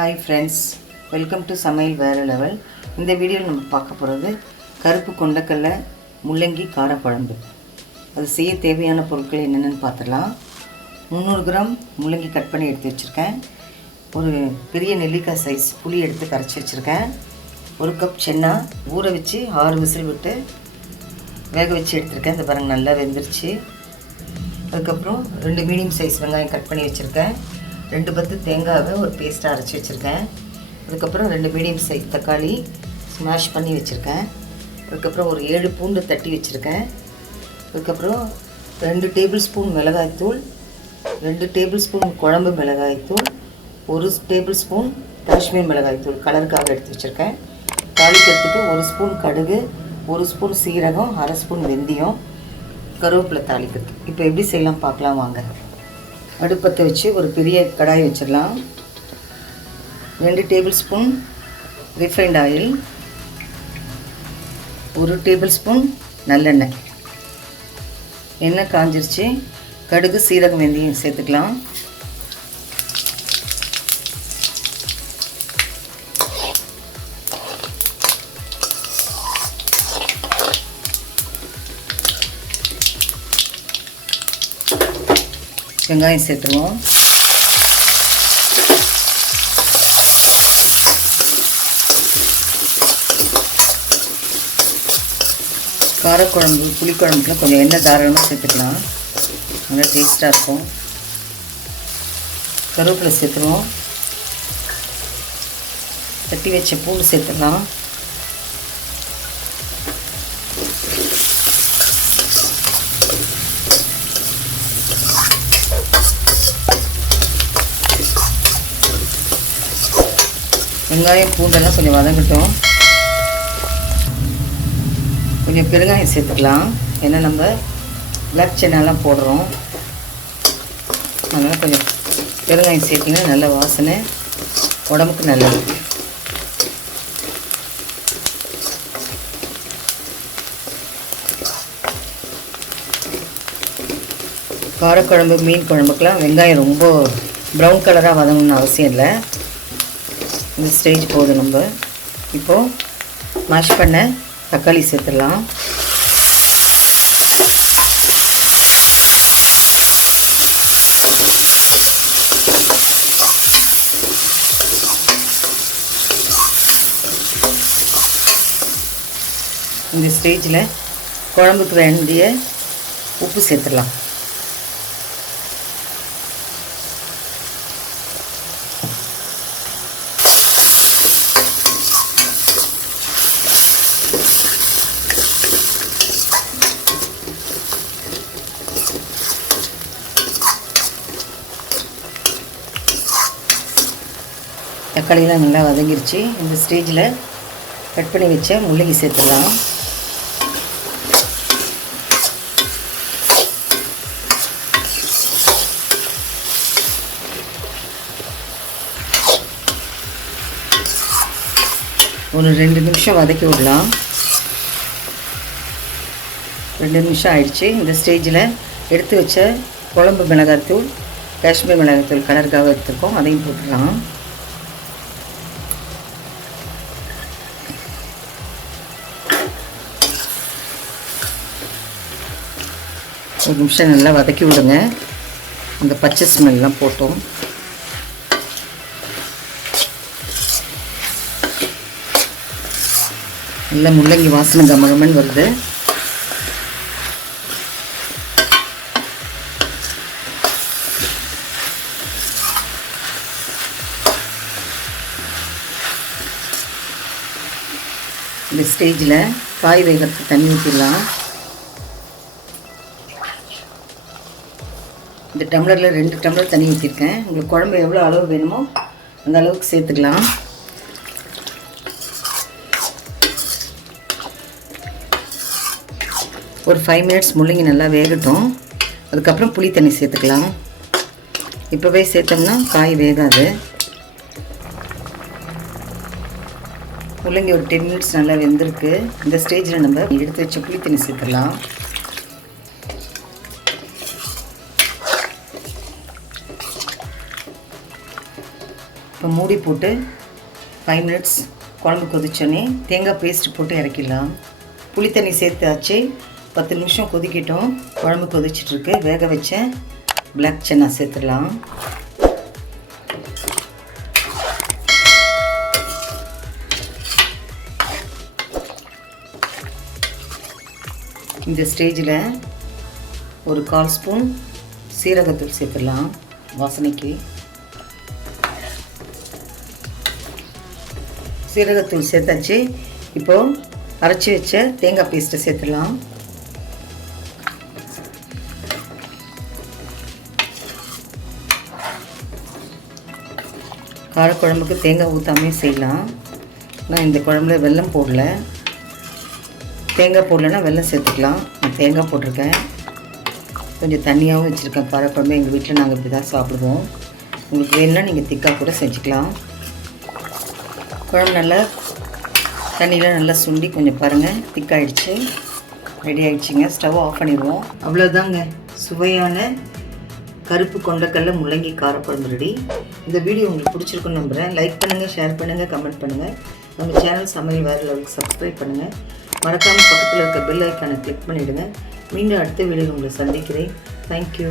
Hi friends, welcome to Samayal Vera Level. இந்த வீடியோவில் நம்ம பார்க்க போகிறது கருப்பு கொண்டக்கடலை முள்ளங்கி காரக்குழம்பு. அது செய்ய தேவையான பொருட்கள் என்னென்னு பார்த்துடலாம். 300 கிராம் முள்ளங்கி கட் பண்ணி எடுத்து வச்சுருக்கேன். ஒரு பெரிய நெல்லிக்காய் சைஸ் புளி எடுத்து கரைச்சி வச்சுருக்கேன். 1 கப் சென்னா ஊற வச்சு 6 விசில் விட்டு வேக வச்சு எடுத்துருக்கேன். இந்த பாருங்கள் நல்லா வெந்துருச்சு. அதுக்கப்புறம் 2 மீடியம் சைஸ் வெங்காயம் கட் பண்ணி வச்சுருக்கேன். 2 பத்து தேங்காவை ஒரு பேஸ்ட்டாக அரைச்சி வச்சுருக்கேன். அதுக்கப்புறம் 2 மீடியம் சைஸ் தக்காளி ஸ்மாஷ் பண்ணி வச்சுருக்கேன். அதுக்கப்புறம் ஒரு 7 பூண்டு தட்டி வச்சுருக்கேன். அதுக்கப்புறம் 2 டேபிள் ஸ்பூன் மிளகாய்த்தூள், 2 டேபிள் ஸ்பூன் குழம்பு மிளகாய்த்தூள், 1 டேபிள் ஸ்பூன் காஷ்மீர் மிளகாய்த்தூள் கலருக்காக எடுத்து வச்சுருக்கேன். தாளிக்கிறதுக்கு 1 ஸ்பூன் கடுகு, 1 ஸ்பூன் சீரகம், 1/2 ஸ்பூன் வெந்தயம், கருவேப்பிலை தாளிக்கிறது. இப்போ எப்படி செய்யலாம் பார்க்கலாம் வாங்க. அடுப்பத்தை வச்சு ஒரு பெரிய கடாய் வச்சிடலாம். 2 table spoon refined oil, 1 table spoon நல்லெண்ணெய். எண்ணெய் காஞ்சிருச்சு. கடுகு சீரகம் வெந்தயம் சேர்த்துக்கலாம். வெங்காயம் சேர்த்துருவோம். காரக்குழம்பு புளிக்குழம்புக்குள்ள கொஞ்சம் எண்ணெய் தாராளமாக சேர்த்துக்கலாம், நல்லா டேஸ்ட்டாக இருக்கும். கருவேப்பிலை சேர்த்துருவோம். தட்டி வச்ச பூண்டு சேர்த்துடலாம். வெங்காயம் பூண்டெல்லாம் கொஞ்சம் வதங்கட்டும். கொஞ்சம் பெருங்காயம் சேர்த்துக்கலாம், ஏன்னா நம்ம பிளாக் சென்னாலாம் போடுறோம். அதனால் கொஞ்சம் பெருங்காயம் சேர்த்திங்கன்னா நல்ல வாசனை, உடம்புக்கு நல்லது. காரக்குழம்பு மீன் குழம்புக்கெலாம் வெங்காயம் ரொம்ப ப்ரௌன் கலராக வதங்கணும்னு அவசியம் இல்லை. இந்த ஸ்டேஜ் போதும். நம்ம இப்போது மேஷ் பண்ண தக்காளி சேர்த்துடலாம். இந்த ஸ்டேஜில் குழம்புக்கு வேண்டிய உப்பு சேர்த்துடலாம். தக்காளியெலாம் நல்லா வதங்கிருச்சு. இந்த ஸ்டேஜில் கட் பண்ணி வச்ச முள்ளங்கி சேர்த்துடலாம். ஒரு 2 நிமிஷம் வதக்கி விடலாம். 2 நிமிஷம் ஆயிடுச்சு. இந்த ஸ்டேஜில் எடுத்து வச்ச குழம்பு மிளகாய்த்தூள், காஷ்மீர் மிளகாய்த்தூள் கலருக்காக எடுத்துருக்கோம், அதையும் போட்டுடலாம். ஒரு நிமிஷம் நல்லா வதக்கி விடுங்க. அந்த பச்சை ஸ்மெல்லாம் போட்டோம். நல்லா முள்ளங்கி வாசனை கமகமன்னு வருது. இந்த ஸ்டேஜில் காய் வேகிறதுக்கு தண்ணி ஊற்றிடலாம். இந்த டம்ளரில் 2 டம்ளர் தண்ணி ஊற்றிருக்கேன். உங்களுக்கு குழம்பு எவ்வளோ அளவு வேணுமோ அந்த அளவுக்கு சேர்த்துக்கலாம். ஒரு 5 மினிட்ஸ் முள்ளங்கி நல்லா வேகட்டும். அதுக்கப்புறம் புளி தண்ணி சேர்த்துக்கலாம். இப்போவே சேர்த்தோம்னா காய் வேகாது. முள்ளங்கி ஒரு 10 மினிட்ஸ் நல்லா வெந்திருக்கு. இந்த ஸ்டேஜில் நம்ம எடுத்து வச்ச புளி தண்ணி சேர்த்துக்கலாம். இப்போ மூடி போட்டு 5 மினிட்ஸ் குழம்பு கொதிச்சோன்னே தேங்காய் பேஸ்ட் போட்டு இறக்கிடலாம். புளி தண்ணி சேர்த்தாச்சு. 10 நிமிஷம் கொதிக்கட்டும். குழம்பு கொதிச்சிட்ருக்கு. வேக வச்ச பிளாக் சன்னா சேர்த்துடலாம். இந்த ஸ்டேஜில் ஒரு 1/4 ஸ்பூன் சீரகத்தூள் சேர்த்துடலாம் வாசனைக்கு. சீரகத்தூள் சேர்த்தாச்சு. இப்போது அரைச்சி வச்ச தேங்காய் பேஸ்ட்டை சேர்த்துடலாம். காரக்குழம்புக்கு தேங்காய் ஊற்றாமே செய்யலாம். நான் இந்த குழம்புல வெல்லம் போடல. தேங்காய் போடலைன்னா வெல்லம் சேர்த்துக்கலாம். நான் தேங்காய் போட்டிருக்கேன். கொஞ்சம் தண்ணியாகவும் வச்சுருக்கேன். காரக்குழம்பு எங்கள் வீட்டில் நாங்கள் இப்படி தான் சாப்பிடுவோம். உங்களுக்கு வேணும்னா நீங்கள் திக்காக கூட செஞ்சுக்கலாம். குழம்பு நல்லா தண்ணியில் நல்லா சுண்டி கொஞ்சம் பாருங்கள் திக்காகிடுச்சு. ரெடி ஆகிடுச்சிங்க. ஸ்டவ் ஆஃப் பண்ணிடுவோம். அவ்வளோதாங்க, சுவையான கருப்பு கொண்டக்கடலை முள்ளங்கி காரக்குழம்பு ரெடி. இந்த வீடியோ உங்களுக்கு பிடிச்சிருக்குன்னு நம்புகிறேன். லைக் பண்ணுங்கள், ஷேர் பண்ணுங்கள், கமெண்ட் பண்ணுங்கள். நம்ம சேனல் சமையல் வேறு லெவலுக்கு சப்ஸ்கிரைப் பண்ணுங்கள். மறக்காமல் பக்கத்தில் இருக்க பெல் ஐக்கானை கிளிக் பண்ணிவிடுங்க. மீண்டும் அடுத்த வீடியோவில் உங்களை சந்திக்கிறேன். தேங்க்யூ.